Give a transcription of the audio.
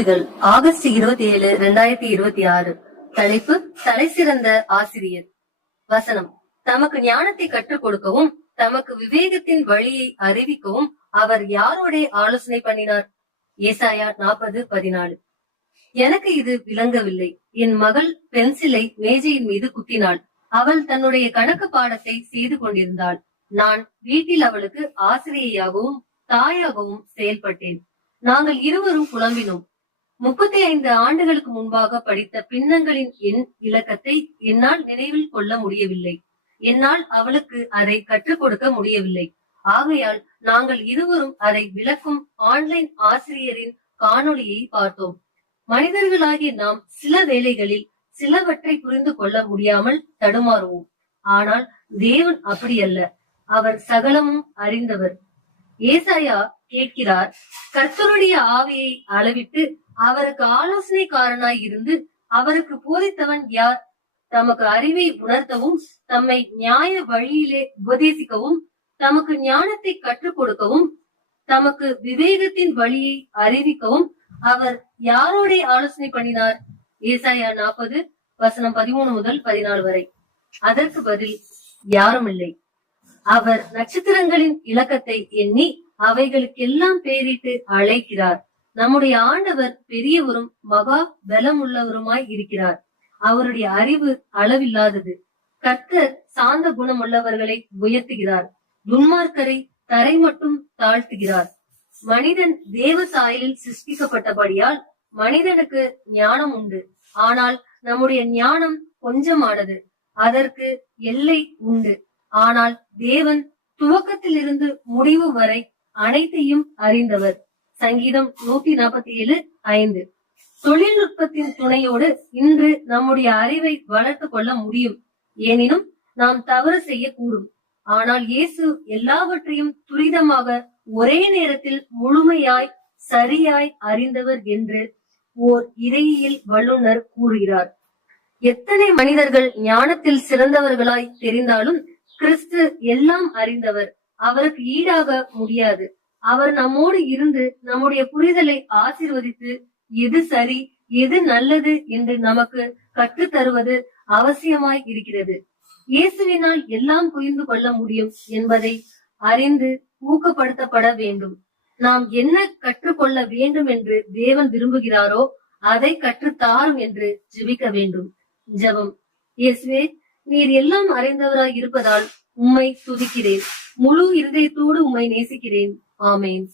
அறிகுறிகள் ஆகஸ்ட் 27, 2026. தலைப்பு: தலைசிறந்த ஆசிரியர். வசனம்: தமக்கு ஞானத்தை கற்றுக் கொடுக்கவும் தமக்கு விவேகத்தின் வழியை அறிவிக்கவும் அவர் யாரோட ஆலோசனை பண்ணினார்? ஏசாயா 40:14. எனக்கு இது விளங்கவில்லை. என் மகள் பென்சிலை மேஜையின் மீது குத்தினாள். அவள் தன்னுடைய கணக்கு பாடத்தை செய்து கொண்டிருந்தாள். நான் வீட்டில் அவளுக்கு ஆசிரியையாகவும் தாயாகவும் செயல்பட்டேன். நாங்கள் இருவரும் புலம்பினோம். 35 ஆண்டுகளுக்கு முன்பாக படித்த பின்னங்களின் எண் இலக்கத்தை என்னால் நினைவில் கொள்ள முடியவில்லை. என்னால் அவளுக்கு அதை கற்றுக் கொடுக்க முடியவில்லை. ஆகையால் நாங்கள் இருவரும் அதை விளக்கும் ஆன்லைன் ஆசிரியரின் காணொளியை பார்த்தோம். மனிதர்களாகிய நாம் சில வேளைகளில் சிலவற்றை புரிந்து கொள்ள முடியாமல் தடுமாறுவோம். ஆனால் தேவன் அப்படியல்ல. அவர் சகலமும் அறிந்தவர். ஏசாயா கேட்கிறார், கர்த்தருடைய ஆவியை அளவிட்டு அவருக்கு ஆலோசனைக்காரனாய் இருந்து அவருக்கு போதித்தவன் யார்? தமக்கு அறிவை உணர்த்தவும் தம்மை நியாய வழியிலே உபதேசிக்கவும் தமக்கு ஞானத்தை கற்றுக் கொடுக்கவும் தமக்கு விவேகத்தின் வழியை அறிவிக்கவும் அவர் யாரோட ஆலோசனை பண்ணினார்? ஏசாயா 40:13 முதல் 14 வரை. அதற்கு பதில் யாரும் இல்லை. அவர் நட்சத்திரங்களின் இலக்கத்தை எண்ணி அவைகளுக்கெல்லாம் பேரிட்டு அழைக்கிறார். நம்முடைய ஆண்டவர் பெரியவரும் மகா பலமுள்ளவருமாய் இருக்கிறார். அவருடைய அறிவு அளவில்லாதது. கர்த்தர் சாந்த குணமுள்ளவர்களை உயர்த்துகிறார், துன்மார்க்கரை தரை மட்டும் தாழ்த்துகிறார். மனிதன் தேவ சாயலில் சிருஷ்டிக்கப்பட்டபடியால் மனிதனுக்கு ஞானம் உண்டு. ஆனால் நம்முடைய ஞானம் கொஞ்சமானது. அதற்கு எல்லை உண்டு. ஆனால் தேவன் துவக்கத்திலிருந்து முடிவு வரை அனைத்தையும் அறிந்தவர். சங்கீதம் 147:5. தொழில்நுட்பத்தின் துணையோடு இன்று நம்முடைய அறிவை வளர்த்து கொள்ள முடியும். எனினும் நாம் தவறு செய்யக்கூடும். ஆனால் இயேசு எல்லாவற்றையும் துரிதமாக ஒரே நேரத்தில் முழுமையாய் சரியாய் அறிந்தவர் என்று ஓர் இறையியல் வல்லுநர் கூறுகிறார். எத்தனை மனிதர்கள் ஞானத்தில் சிறந்தவர்களாய் தெரிந்தாலும் கிறிஸ்து எல்லாம் அறிந்தவர். அவருக்கு ஈடாக முடியாது. அவர் நம்மோடு இருந்து நம்முடைய புரிதலை ஆசீர்வதித்து எது சரி எது நல்லது என்று நமக்கு கற்றுத் தருவது அவசியமாய் இருக்கிறது. இயேசுவினால் எல்லாம் புரிந்து கொள்ள முடியும் என்பதை அறிந்து ஊக்கப்படுத்தப்பட வேண்டும். நாம் என்ன கற்றுக்கொள்ள வேண்டும் என்று தேவன் விரும்புகிறாரோ அதை கற்றுத்தாரும் என்று ஜெபிக்க வேண்டும். ஜெபம்: இயேசுவே, நீர் எல்லாம் அறிந்தவராய் இருப்பதால் உம்மை துதிக்கிறேன். முழு இருதயத்தோடு உம்மை நேசிக்கிறேன். ஆமேன்.